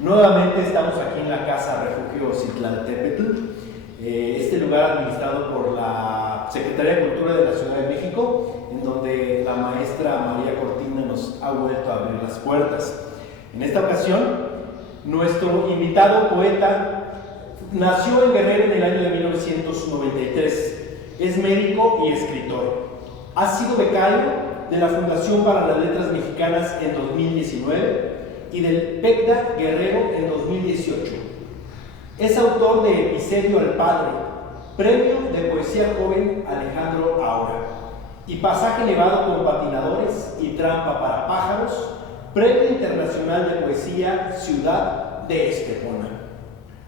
Nuevamente estamos aquí en la Casa Refugio Citlaltépetl, este lugar administrado por la Secretaría de Cultura de la Ciudad de México, en donde la maestra María Cortina nos ha vuelto a abrir las puertas. En esta ocasión, nuestro invitado poeta nació en Guerrero en el año de 1993. Es médico y escritor. Ha sido becario de la Fundación para las Letras Mexicanas en 2019 y del PECDA Guerrero en 2018. Es autor de Epicedio al Padre, Premio de Poesía Joven Alejandro Aura, y Pasaje Nevado con Patinadores y Trampa para Pájaros, Premio Internacional de Poesía Ciudad de Estepona.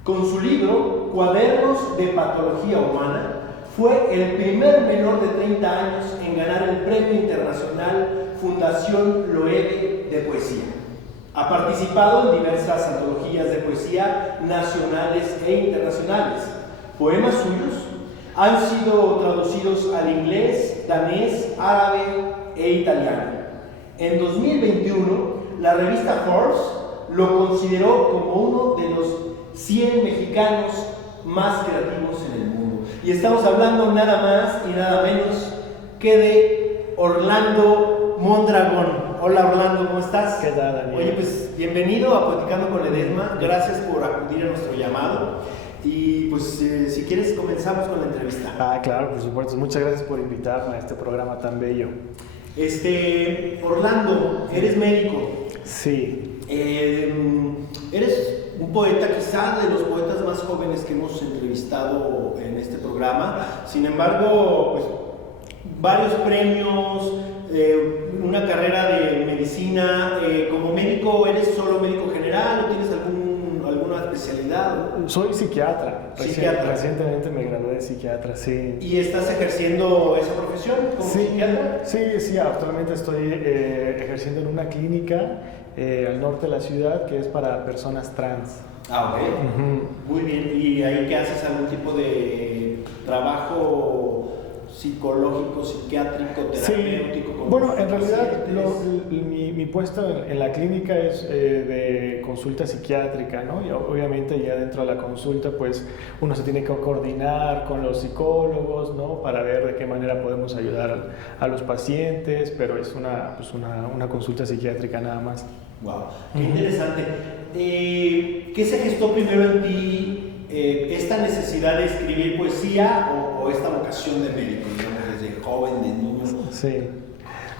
Con su libro Cuadernos de Patología Humana, fue el primer menor de 30 años en ganar el Premio Internacional Fundación Loewe de Poesía. Ha participado en diversas antologías de poesía nacionales e internacionales. Poemas suyos han sido traducidos al inglés, danés, árabe e italiano. En 2021, la revista Forbes lo consideró como uno de los 100 mexicanos más creativos en el mundo. Y estamos hablando nada más y nada menos que de Orlando Mondragón. Hola Orlando, ¿cómo estás? ¿Qué tal, Daniel? Oye, pues bienvenido a Platicando con Ledesma. Gracias por acudir a nuestro llamado. Y pues si quieres comenzamos con la entrevista. Claro, por supuesto. Muchas gracias por invitarme a este programa tan bello. Orlando, eres médico. Sí. Eres un poeta, quizá de los poetas más jóvenes que hemos entrevistado en este programa. Sin embargo, pues varios premios, una carrera de medicina. Como médico, ¿eres solo médico general o tienes alguna especialidad? Soy psiquiatra. Psiquiatra. Recientemente me gradué de psiquiatra, sí. ¿Y estás ejerciendo esa profesión como psiquiatra? Sí, actualmente estoy ejerciendo en una clínica al norte de la ciudad que es para personas trans. Ok. Muy bien. ¿Y ahí qué haces? ¿Algún tipo de trabajo psicológico, psiquiátrico, terapéutico? Sí. Bueno, en realidad mi puesto en la clínica es de consulta psiquiátrica, ¿no? Y obviamente ya dentro de la consulta pues uno se tiene que coordinar con los psicólogos, ¿no? Para ver de qué manera podemos ayudar a los pacientes, pero es una consulta psiquiátrica nada más. Wow, qué interesante. ¿Qué se gestó primero en ti? ¿Esta necesidad de escribir poesía o esta vocación de médico, digamos, desde joven, de niño? Sí.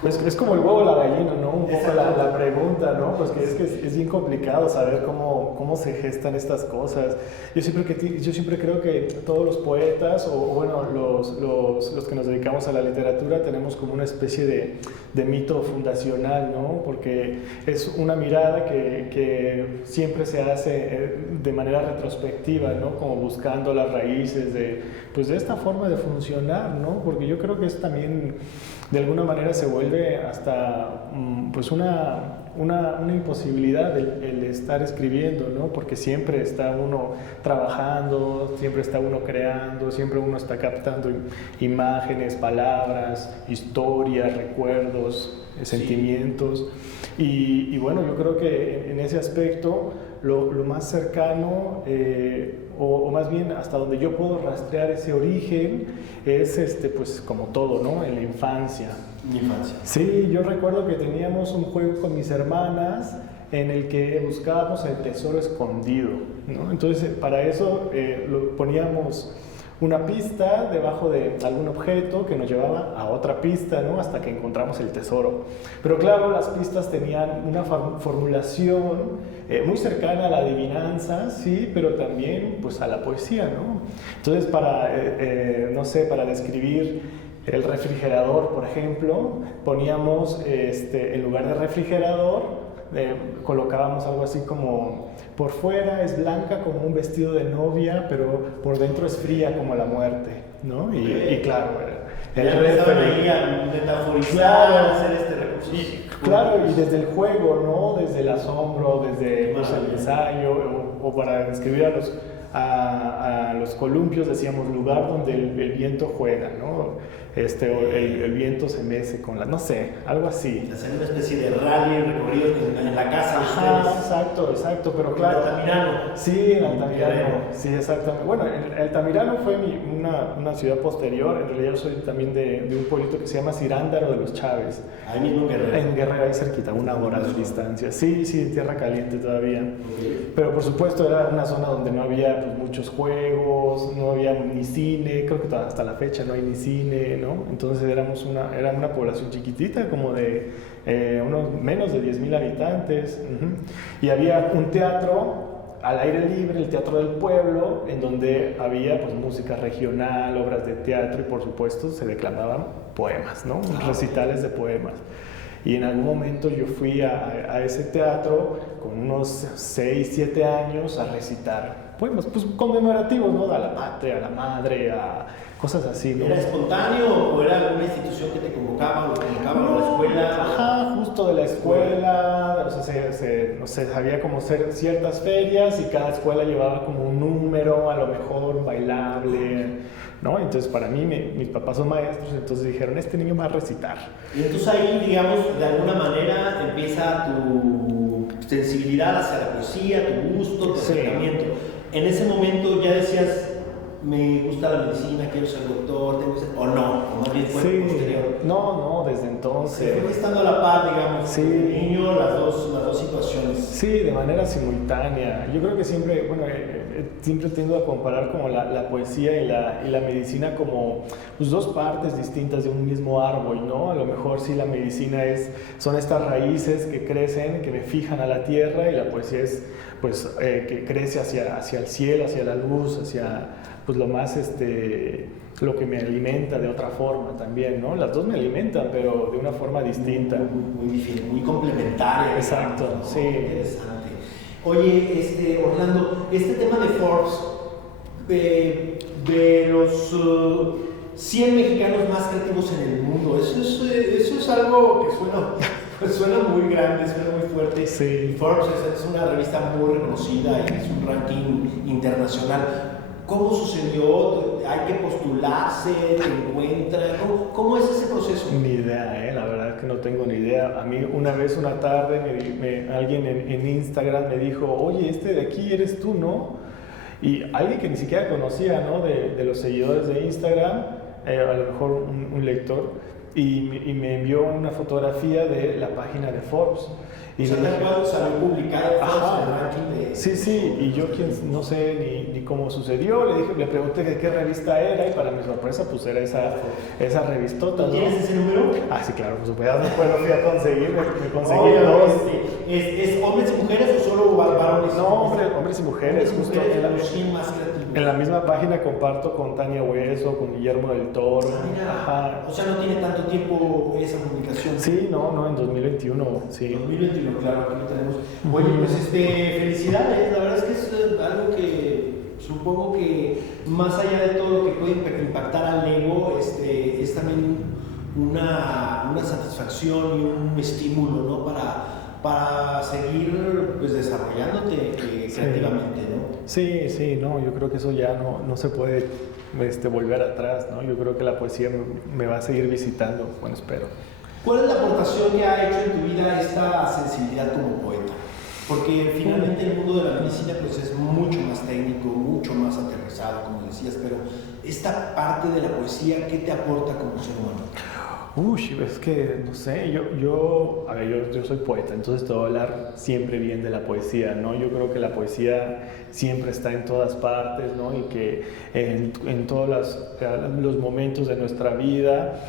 Pues es como el huevo o la gallina, ¿no? Un poco la pregunta, ¿no? Pues que es bien complicado saber cómo se gestan estas cosas. Yo siempre creo que todos los poetas, o bueno, los que nos dedicamos a la literatura, tenemos como una especie de mito fundacional, ¿no? Porque es una mirada que siempre se hace de manera retrospectiva, ¿no? Como buscando las raíces de esta forma de funcionar, ¿no? Porque yo creo que es también, de alguna manera, se vuelve hasta pues una imposibilidad el estar escribiendo, ¿no? Porque siempre está uno trabajando, siempre está uno creando, siempre uno está captando imágenes, palabras, historias, recuerdos, sentimientos. Y bueno, yo creo que en ese aspecto lo más cercano, o más bien hasta donde yo puedo rastrear ese origen, es pues como todo, ¿no? En la infancia. Mi infancia. Sí, yo recuerdo que teníamos un juego con mis hermanas en el que buscábamos el tesoro escondido, ¿no? Entonces, para eso poníamos una pista debajo de algún objeto que nos llevaba a otra pista, ¿no? Hasta que encontramos el tesoro. Pero claro, las pistas tenían una formulación muy cercana a la adivinanza, sí, pero también pues a la poesía, ¿no? Entonces, para describir el refrigerador, por ejemplo, poníamos en lugar de refrigerador, colocábamos algo así como: por fuera es blanca como un vestido de novia, pero por dentro es fría como la muerte, ¿no? Y claro, metaforizar, hacer este recurso. Claro, y desde el juego, ¿no? Desde el asombro, desde el ensayo, o para describir a los columpios decíamos lugar donde el viento juega, ¿no? O el viento se mece con la, no sé, algo así. Hacer una especie de rally recorrido en la casa de ustedes. Exacto, pero claro. ¿En Altamirano? Sí, en Altamirano, sí, exactamente. Bueno, Altamirano fue una ciudad posterior, en realidad yo soy también de un pueblito que se llama Cirándaro de los Chávez. Ahí mismo en Guerrero. En Guerrero, ahí cerquita, 1 hora de distancia. Sí, tierra caliente todavía. Okay. Pero por supuesto era una zona donde no había pues, muchos juegos, no había ni cine, creo que hasta la fecha no hay ni cine, ¿no? Entonces era una población chiquitita, como de unos menos de 10,000 habitantes. Y había un teatro al aire libre, el Teatro del Pueblo, en donde había pues, música regional, obras de teatro y por supuesto se declamaban poemas, ¿no? Recitales de poemas. Y en algún momento yo fui a ese teatro con unos 6, 7 años a recitar poemas, pues conmemorativos, ¿no? A la patria, a la madre, a cosas así, ¿no? ¿Era espontáneo o era alguna institución que te convocaba o te convocaba a la escuela? Ajá, justo de la escuela, o sea, había como ciertas ferias y cada escuela llevaba como un número, a lo mejor bailable, ¿no? Entonces para mí, mis papás son maestros, entonces dijeron, este niño va a recitar. Y entonces ahí, digamos, de alguna manera empieza tu sensibilidad hacia la poesía, tu gusto, tu acercamiento. En ese momento ya decías, me gusta la medicina, quiero ser doctor, tengo que ser... o no, o más bien fue posterior. No, desde entonces. Se fue estando a la par, digamos, sí. Niño, las dos situaciones. Sí, de manera simultánea. Yo creo que siempre, siempre tiendo a comparar como la poesía y la medicina como pues, dos partes distintas de un mismo árbol, ¿no? A lo mejor sí la medicina son estas raíces que crecen, que me fijan a la tierra, y la poesía es pues que crece hacia el cielo, hacia la luz, hacia pues lo más lo que me alimenta de otra forma también, ¿no? Las dos me alimentan, pero de una forma distinta. Muy complementaria. Exacto, digamos, ¿no? sí. Interesante. Oye, Orlando, este tema de Forbes, de los 100 mexicanos más creativos en el mundo, eso es algo que suena muy grande, suena muy fuerte. Sí. Forbes es una revista muy reconocida y es un ranking internacional. ¿Cómo sucedió? ¿Hay que postularse? ¿Te encuentran? ¿Cómo es ese proceso? Ni idea, la verdad es que no tengo ni idea. A mí una tarde alguien en Instagram me dijo, oye, de aquí eres tú, ¿no? Y alguien que ni siquiera conocía, ¿no? De los seguidores de Instagram, a lo mejor un lector, y me envió una fotografía de la página de Forbes. Y salió publicado en el ranking de... Sí, y yo no sé ni cómo sucedió, le pregunté de qué revista era, y para mi sorpresa pues era esa revistota, ¿no? ¿Tienes ese número? Ah, sí, claro, por supuesto, después lo fui a conseguir, me conseguí dos. ¿Es hombres y mujeres o solo varones? No, hombres y mujeres, justo en la misma página comparto con Tania Hueso, con Guillermo del Toro. Ajá. O sea, no tiene tanto tiempo esa publicación. Sí, no, en 2021, sí. 2021, claro, aquí lo tenemos. Oye, pues felicidades, la verdad es que es algo que supongo que más allá de todo lo que puede impactar al ego, es también una satisfacción y un estímulo, ¿no? Para seguir pues, desarrollándote creativamente, ¿no? Sí, no, yo creo que eso ya no se puede volver atrás, ¿no? Yo creo que la poesía me va a seguir visitando, bueno, espero. ¿Cuál es la aportación que ha hecho en tu vida esta sensibilidad como poeta? Porque finalmente el mundo de la medicina pues, es mucho más técnico, mucho más aterrizado, como decías, pero esta parte de la poesía, ¿qué te aporta como ser humano? Es que, no sé, yo soy poeta, entonces te voy a hablar siempre bien de la poesía, ¿no? Yo creo que la poesía siempre está en todas partes, ¿no? Y que en todos los momentos de nuestra vida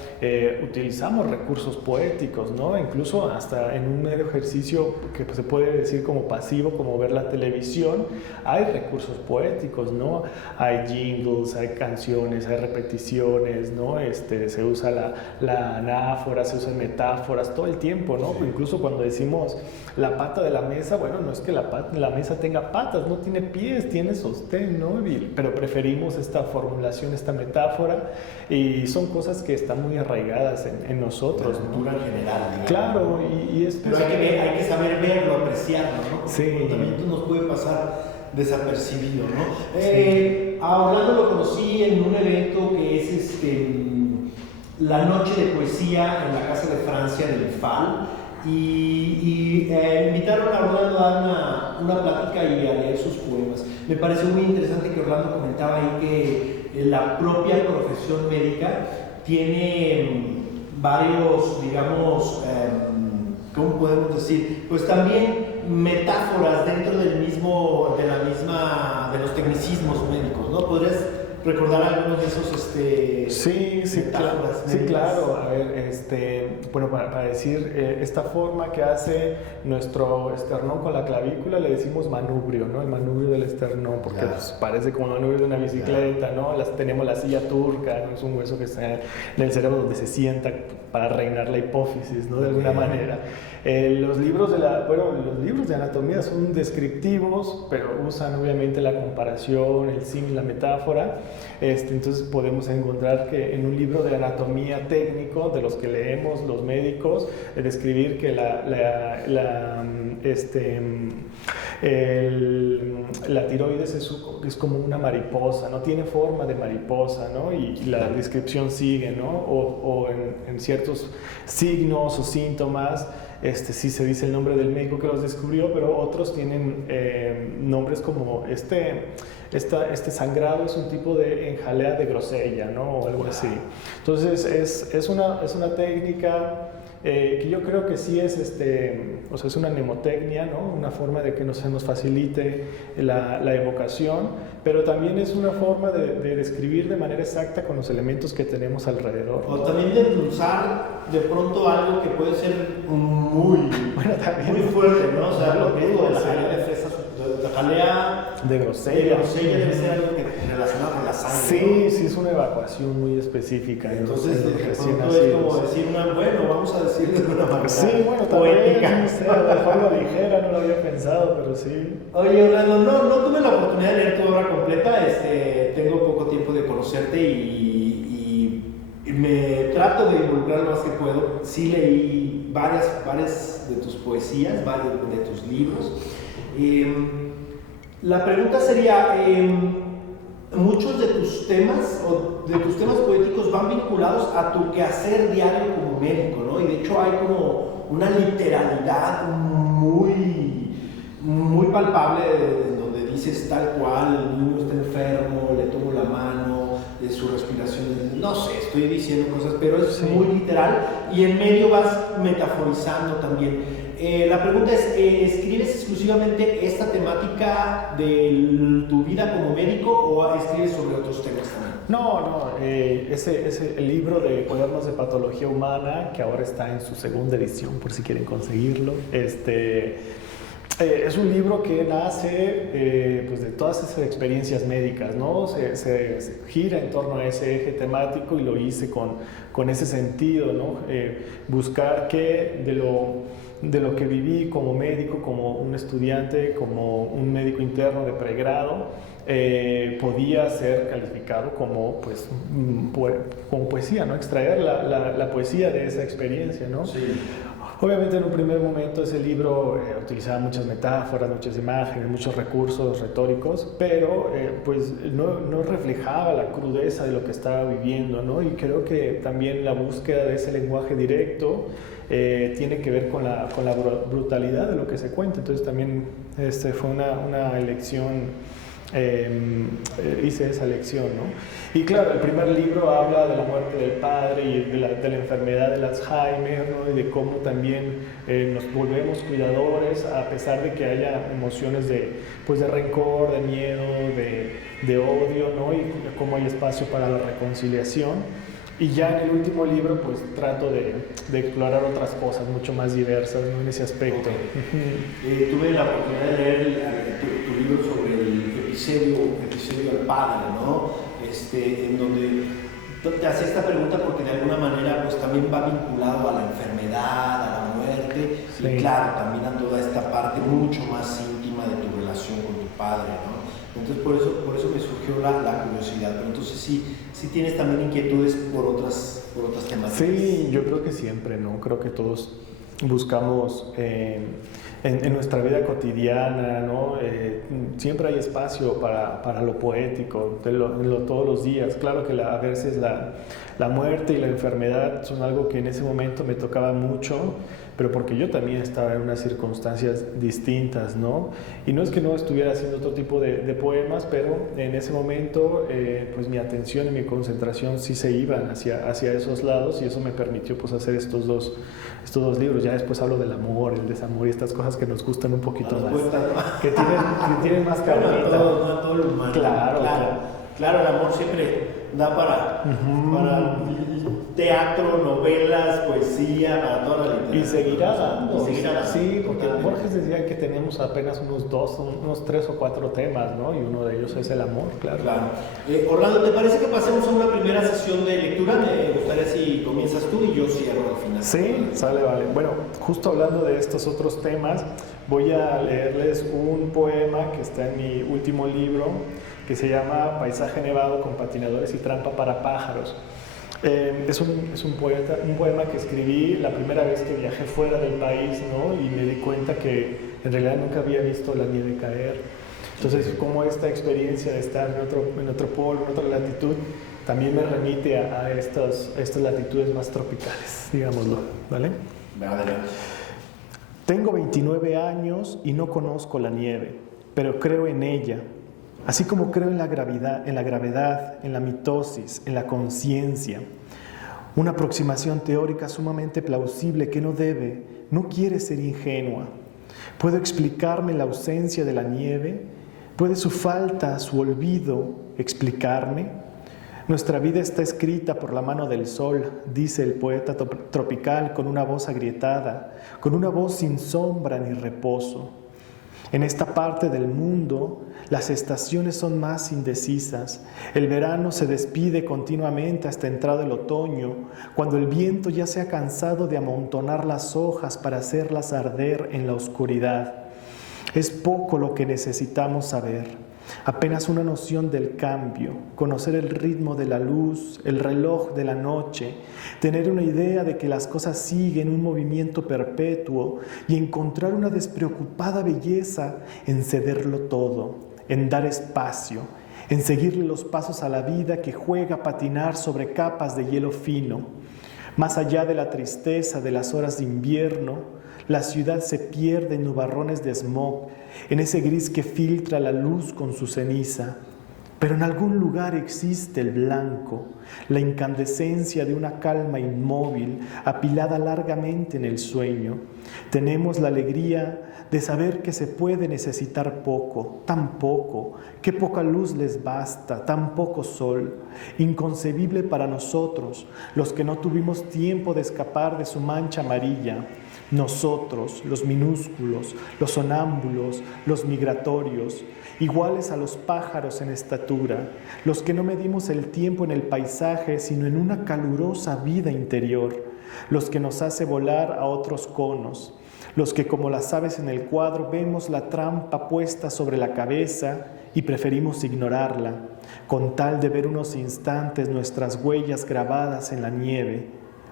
utilizamos recursos poéticos, ¿no? Incluso hasta en un mero ejercicio que se puede decir como pasivo, como ver la televisión, hay recursos poéticos, ¿no? Hay jingles, hay canciones, hay repeticiones, ¿no? Se usa la anáfora, se usan metáforas todo el tiempo, ¿no? Incluso cuando decimos la pata de la mesa, bueno, no es que la mesa tenga patas, no tiene pies, tiene sostén, ¿no? Pero preferimos esta formulación, esta metáfora, y son cosas que están muy arraigadas en nosotros, la cultura en general, digamos. Claro, y pero hay que saber verlo, apreciarlo, ¿no? Sí. Porque también nos puede pasar desapercibido, ¿no? A Orlando lo conocí en un evento que es la noche de poesía en la Casa de Francia en el FAL, y invitaron a Orlando a dar una plática y a leer sus poemas. Me pareció muy interesante que Orlando comentaba ahí que la propia profesión médica tiene varios, digamos, ¿cómo podemos decir? Pues también metáforas dentro del mismo, de los tecnicismos médicos, ¿no? ¿Podrías recordar algunos de esos sí, metáforas sí, médicas? claro. A ver, bueno, para decir esta forma que hace nuestro esternón con la clavícula le decimos manubrio, ¿no? El manubrio del esternón, porque pues, parece como el manubrio de una bicicleta, ¿no? Tenemos la silla turca, ¿no? Es un hueso que está en el cerebro donde se sienta para reinar la hipófisis, ¿no? De alguna manera. Los libros de anatomía son descriptivos, pero usan obviamente la comparación, el símil, la metáfora. Entonces podemos encontrar que en un libro de anatomía técnico, de los que leemos los médicos, describir que la tiroides es como una mariposa, no tiene forma de mariposa, ¿no? Y la descripción sigue, ¿no? O en ciertos signos o síntomas, sí se dice el nombre del médico que los descubrió, pero otros tienen nombres como este sangrado es un tipo de enjalea de grosella, ¿no? O algo así. Entonces es una técnica que yo creo que sí es, es una mnemotecnia, ¿no? Una forma de que se nos facilite la evocación, pero también es una forma de describir de manera exacta con los elementos que tenemos alrededor, ¿no? O también de endulzar de pronto algo que puede ser muy fuerte, ¿no? O sea, lo que digo, la jalea de fresa, la jalea de grosella debe ser algo que relacionado con la sangre. Sí, es una evacuación muy específica. Entonces, de pronto es como decir vamos a decirlo de una manera poética. No sé, a lo mejor lo dijera, no lo había pensado, pero sí. Oye, Orlando, no tuve la oportunidad de leer tu obra completa, tengo poco tiempo de conocerte y me trato de involucrar lo más que puedo. Sí leí varias de tus poesías, varios de tus libros. La pregunta sería, muchos de tus temas poéticos van vinculados a tu quehacer diario como médico, ¿no? Y de hecho hay como una literalidad muy palpable donde dices tal cual, el niño está enfermo, le tomo la mano, de su respiración, no sé, estoy diciendo cosas, pero es muy literal y en medio vas metaforizando también. La pregunta es, ¿escribes exclusivamente esta temática de tu vida como médico o escribes sobre otros temas también? No, el libro de Cuadernos de Patología Humana, que ahora está en su segunda edición, por si quieren conseguirlo, es un libro que nace pues de todas esas experiencias médicas, ¿no? Se gira en torno a ese eje temático y lo hice con ese sentido, ¿no? Buscar que de lo que viví como médico, como un estudiante, como un médico interno de pregrado, podía ser calificado como pues, con poesía, ¿no? Extraer la poesía de esa experiencia, ¿no? Sí. Obviamente en un primer momento ese libro utilizaba muchas metáforas, muchas imágenes, muchos recursos retóricos, pero pues no reflejaba la crudeza de lo que estaba viviendo, ¿no? Y creo que también la búsqueda de ese lenguaje directo tiene que ver con la brutalidad de lo que se cuenta. Entonces también fue una elección, hice esa elección, ¿no? Y claro, el primer libro habla de la muerte del padre y de la enfermedad del Alzheimer, ¿no? Y de cómo también nos volvemos cuidadores a pesar de que haya emociones de rencor, de miedo, de odio, ¿no? Y cómo hay espacio para la reconciliación. Y ya en el último libro, pues trato de explorar otras cosas mucho más diversas, ¿no? En ese aspecto. Okay. Tuve la oportunidad de leer tu libro sobre el episodio al padre, ¿no? En donde te hacía esta pregunta porque de alguna manera pues también va vinculado a la enfermedad, a la muerte, sí. Y claro, también a toda esta parte mucho más íntima de tu relación con tu padre, ¿no? Entonces por eso me surgió la curiosidad, pero entonces sí tienes también inquietudes por otras temáticas. Sí, yo creo que siempre, ¿no? Creo que todos buscamos en nuestra vida cotidiana, ¿no? Siempre hay espacio para lo poético, todos los días. Claro que a veces la muerte y la enfermedad son algo que en ese momento me tocaba mucho, pero porque yo también estaba en unas circunstancias distintas, ¿no? Y no es que no estuviera haciendo otro tipo de poemas, pero en ese momento pues mi atención y mi concentración sí se iban hacia esos lados, y eso me permitió pues hacer estos dos libros. Ya después hablo del amor, el desamor y estas cosas que nos gustan un poquito más, que tienen más carnita. No todo lo humano. Claro, el amor siempre da para teatro, novelas, poesía, para toda la literatura. Y seguirá dando. Sí, porque totalmente. Borges decía que tenemos apenas unos 3 o 4 temas, ¿no? Y uno de ellos es el amor, claro. Orlando, ¿te parece que pasemos a una primera sesión de lectura? Me gustaría si comienzas tú y yo cierro al final. Sí, sale, vale. Bueno, justo hablando de estos otros temas, voy a leerles un poema que está en mi último libro, que se llama Paisaje nevado con patinadores y trampa para pájaros. Es un poema que escribí la primera vez que viajé fuera del país, ¿no? Y me di cuenta que en realidad nunca había visto la nieve caer. Entonces, como esta experiencia de estar en otro polo, en otra latitud, también me remite a estas latitudes más tropicales, digámoslo, ¿vale? Vale. Tengo 29 años y no conozco la nieve, pero creo en ella. Así como creo en la gravedad, en la mitosis, en la conciencia. Una aproximación teórica sumamente plausible que no quiere ser ingenua. ¿Puedo explicarme la ausencia de la nieve? ¿Puede su falta, su olvido, explicarme? Nuestra vida está escrita por la mano del sol, dice el poeta tropical con una voz agrietada, con una voz sin sombra ni reposo. En esta parte del mundo, las estaciones son más indecisas. El verano se despide continuamente hasta entrado el otoño, cuando el viento ya se ha cansado de amontonar las hojas para hacerlas arder en la oscuridad. Es poco lo que necesitamos saber. Apenas una noción del cambio, conocer el ritmo de la luz, el reloj de la noche, tener una idea de que las cosas siguen un movimiento perpetuo y encontrar una despreocupada belleza en cederlo todo, en dar espacio, en seguirle los pasos a la vida que juega a patinar sobre capas de hielo fino. Más allá de la tristeza de las horas de invierno, la ciudad se pierde en nubarrones de smog, en ese gris que filtra la luz con su ceniza. Pero en algún lugar existe el blanco, la incandescencia de una calma inmóvil, apilada largamente en el sueño. Tenemos la alegría de saber que se puede necesitar poco, tan poco, que poca luz les basta, tan poco sol, inconcebible para nosotros, los que no tuvimos tiempo de escapar de su mancha amarilla. Nosotros, los minúsculos, los sonámbulos, los migratorios, iguales a los pájaros en estatura, los que no medimos el tiempo en el paisaje, sino en una calurosa vida interior, los que nos hace volar a otros conos, los que como las aves en el cuadro vemos la trampa puesta sobre la cabeza y preferimos ignorarla, con tal de ver unos instantes nuestras huellas grabadas en la nieve,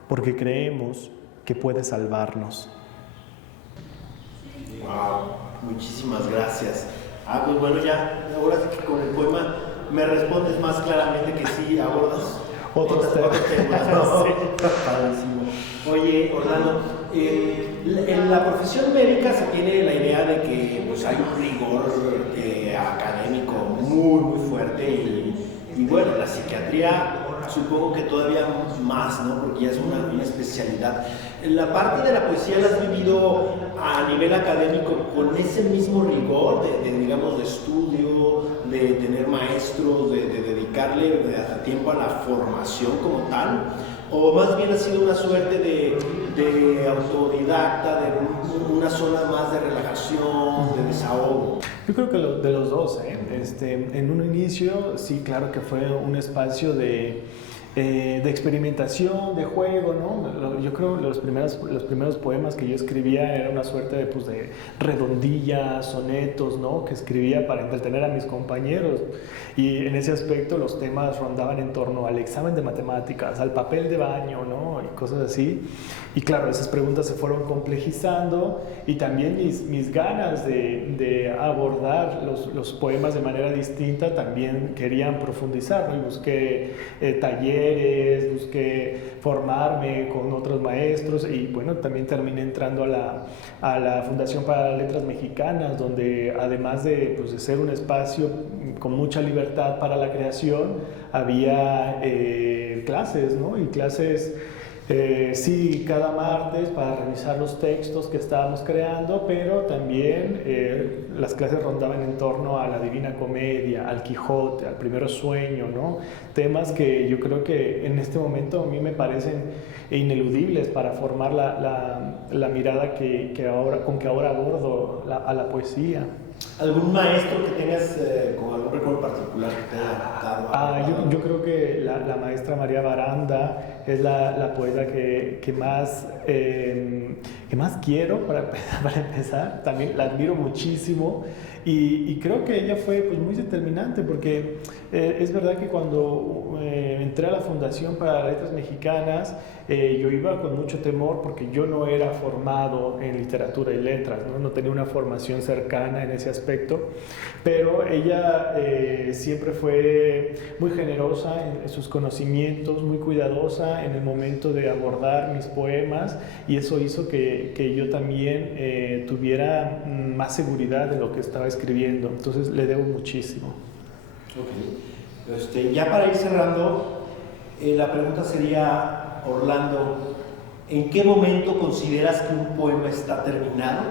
porque creemos que puede salvarnos. Wow, muchísimas gracias. Pues bueno, ya, ahora sí que con el poema me respondes más claramente que sí abordas otros temas. ¿No? Sí. Padrísimo. Oye, Orlando, en la profesión médica se tiene la idea de que pues, hay un rigor académico muy fuerte y bueno, la psiquiatría supongo que todavía más, ¿no? Porque ya es una especialidad. La parte de la poesía la has vivido a nivel académico con ese mismo rigor digamos, de estudio, de tener maestros, de dedicarle tiempo a la formación como tal, o más bien ha sido una suerte de autodidacta, de una zona más de relajación, de desahogo. Yo creo que de los dos, ¿eh? En un inicio, sí, claro que fue un espacio de de experimentación, de juego, ¿no? Yo creo que los primeros poemas que yo escribía era una suerte de, pues, de redondillas, sonetos, ¿no? Que escribía para entretener a mis compañeros. Y en ese aspecto los temas rondaban en torno al examen de matemáticas, al papel de baño, ¿no? Y cosas así. Y claro, esas preguntas se fueron complejizando y también mis ganas de abordar los poemas de manera distinta también querían profundizar, ¿no? Y busqué talleres, busqué formarme con otros maestros y bueno, también terminé entrando a la Fundación para las Letras Mexicanas, donde además de, pues, de ser un espacio con mucha libertad para la creación, había clases, ¿no? Y clases... sí, cada martes para revisar los textos que estábamos creando, pero también las clases rondaban en torno a la Divina Comedia, al Quijote, al Primero Sueño, ¿no? Temas que yo creo que en este momento a mí me parecen ineludibles para formar la mirada con que ahora abordo a la poesía. ¿Algún maestro que tengas con algún recuerdo particular que te haya dado? Yo creo que la maestra María Baranda es la poeta que más quiero para empezar. También la admiro muchísimo y creo que ella fue, pues, muy determinante porque es verdad que cuando entré a la Fundación para las Letras Mexicanas, yo iba con mucho temor porque yo no era formado en literatura y letras, no tenía una formación cercana en ese aspecto, pero ella siempre fue muy generosa en sus conocimientos, muy cuidadosa en el momento de abordar mis poemas y eso hizo que yo también tuviera más seguridad de lo que estaba escribiendo, entonces le debo muchísimo. Ok. Ya para ir cerrando, la pregunta sería, Orlando, ¿en qué momento consideras que un poema está terminado?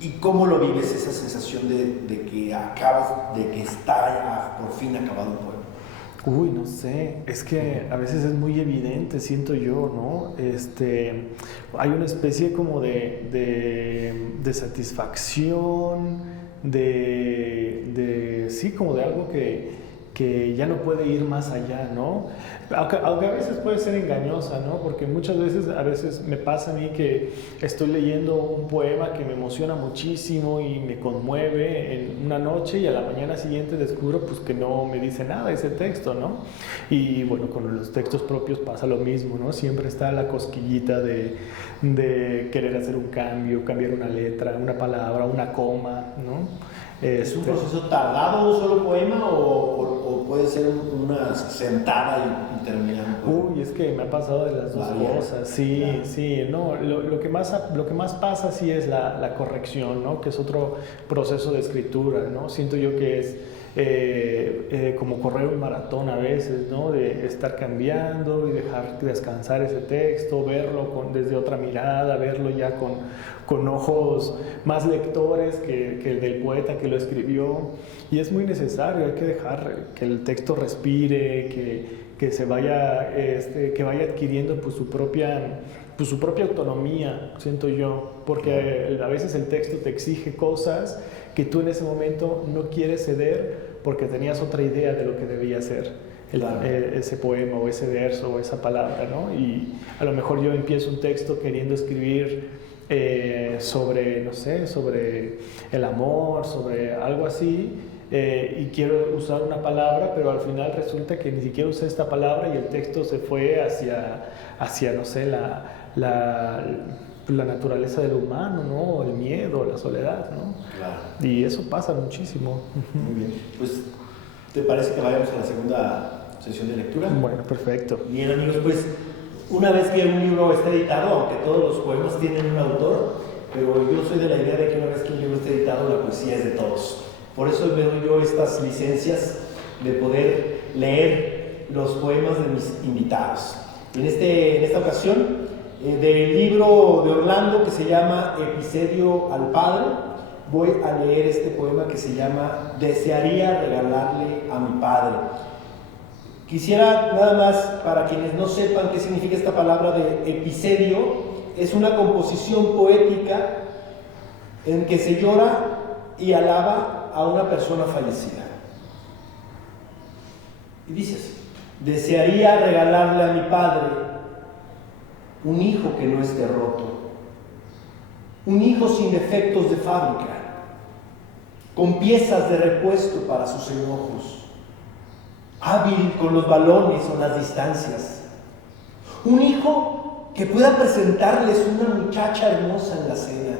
¿Y cómo lo vives esa sensación de que acabas, de que está por fin acabado un poema? Uy, no sé, es que a veces es muy evidente, siento yo, ¿no? Hay una especie como de satisfacción, sí, como de algo que ya no puede ir más allá, ¿no? Aunque a veces puede ser engañosa, ¿no? Porque muchas veces me pasa a mí que estoy leyendo un poema que me emociona muchísimo y me conmueve en una noche y a la mañana siguiente descubro, pues, que no me dice nada ese texto, ¿no? Y bueno, con los textos propios pasa lo mismo, ¿no? Siempre está la cosquillita de querer hacer un cambio, cambiar una letra, una palabra, una coma, ¿no? ¿Es un proceso tardado un solo poema o puede ser una sentada y terminar un poema? Uy, es que me ha pasado de las dos cosas, sí, claro. Sí, no, lo que más pasa sí es la corrección, ¿no? Que es otro proceso de escritura, ¿no? Siento yo que es como correr un maratón a veces, ¿no? De estar cambiando y dejar descansar ese texto, verlo desde otra mirada, verlo ya con ojos más lectores que el del poeta que lo escribió. Y es muy necesario, hay que dejar que el texto respire, que se vaya, que vaya adquiriendo, pues, su propia autonomía, siento yo, porque a veces el texto te exige cosas que tú en ese momento no quieres ceder porque tenías otra idea de lo que debía ser ese poema o ese verso o esa palabra, ¿no? Y a lo mejor yo empiezo un texto queriendo escribir sobre, no sé, sobre el amor, sobre algo así, y quiero usar una palabra, pero al final resulta que ni siquiera usé esta palabra y el texto se fue hacia no sé, la naturaleza del humano, ¿no? El miedo, la soledad, ¿no? Claro. Y eso pasa muchísimo. Muy bien. Pues, ¿te parece que vayamos a la segunda sesión de lectura? Bueno, perfecto. Bien, amigos, pues, una vez que un libro está editado, aunque todos los poemas tienen un autor, pero yo soy de la idea de que una vez que un libro está editado, la poesía es de todos. Por eso me doy yo estas licencias de poder leer los poemas de mis invitados. En esta ocasión, del libro de Orlando que se llama Episedio al Padre, voy a leer este poema que se llama Desearía regalarle a mi padre. Quisiera nada más, para quienes no sepan qué significa esta palabra de episedio, es una composición poética en que se llora y alaba a una persona fallecida. Y dice así: Desearía regalarle a mi padre un hijo que no esté roto, un hijo sin defectos de fábrica, con piezas de repuesto para sus enojos, hábil con los balones o las distancias, un hijo que pueda presentarles una muchacha hermosa en la cena,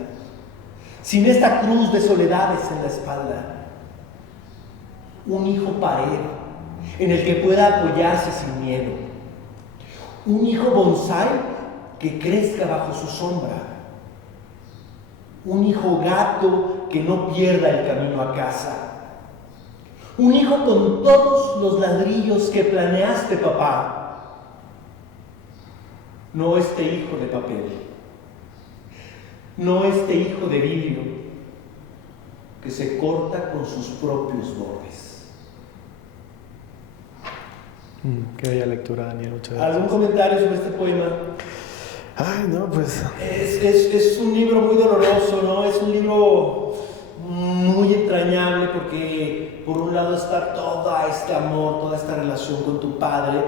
sin esta cruz de soledades en la espalda, un hijo pared en el que pueda apoyarse sin miedo, un hijo bonsái que crezca bajo su sombra, un hijo gato que no pierda el camino a casa, un hijo con todos los ladrillos que planeaste, papá. No este hijo de papel, no este hijo de vidrio que se corta con sus propios bordes. Qué bella lectura, Daniel, muchas gracias. ¿Algún comentario sobre este poema? Ay, no, pues... Es un libro muy doloroso, ¿no? Es un libro muy entrañable porque por un lado está todo este amor, toda esta relación con tu padre,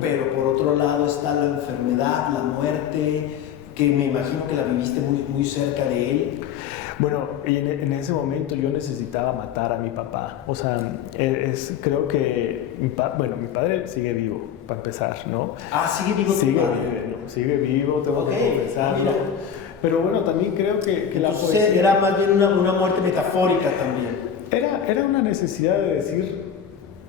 pero por otro lado está la enfermedad, la muerte, que me imagino que la viviste muy, muy cerca de él. Bueno, y en ese momento yo necesitaba matar a mi papá. O sea, creo que mi padre sigue vivo, para empezar, ¿no? Ah, sigue vivo tu padre. Sigue vivo, tengo que confesarlo. Pero bueno, también creo que la poesía... Era más bien una muerte metafórica también. Era una necesidad de decir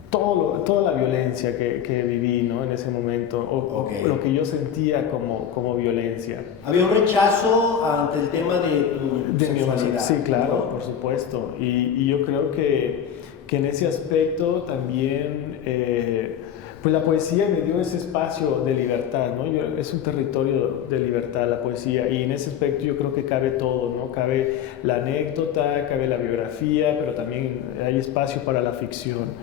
toda la violencia que viví, ¿no? En ese momento, o lo que yo sentía como violencia. Había un rechazo ante el tema de tu sexualidad. Sí, claro, ¿no? por supuesto. Y yo creo que en ese aspecto también, pues la poesía me dio ese espacio de libertad, ¿no? Es un territorio de libertad la poesía, y en ese aspecto yo creo que cabe todo, ¿no? Cabe la anécdota, cabe la biografía, pero también hay espacio para la ficción.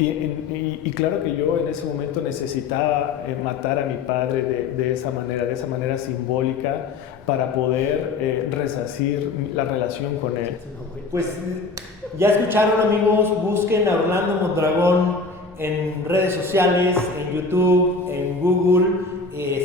Y claro que yo en ese momento necesitaba matar a mi padre de esa manera simbólica, para poder resarcir la relación con él. Pues ya escucharon, amigos, busquen a Orlando Mondragón en redes sociales, en YouTube, en Google,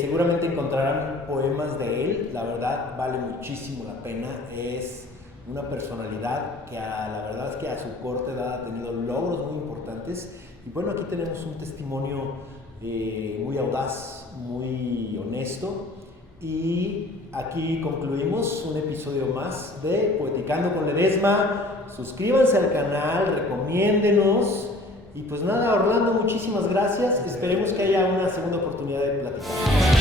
seguramente encontrarán poemas de él. La verdad vale muchísimo la pena. Es una personalidad que la verdad es que a su corta edad ha tenido logros muy importantes, y bueno, aquí tenemos un testimonio muy audaz, muy honesto, y aquí concluimos un episodio más de Poeticando con Ledesma. Suscríbanse al canal, recomiéndenos, y pues nada, Orlando, muchísimas gracias. Esperemos que haya una segunda oportunidad de platicar.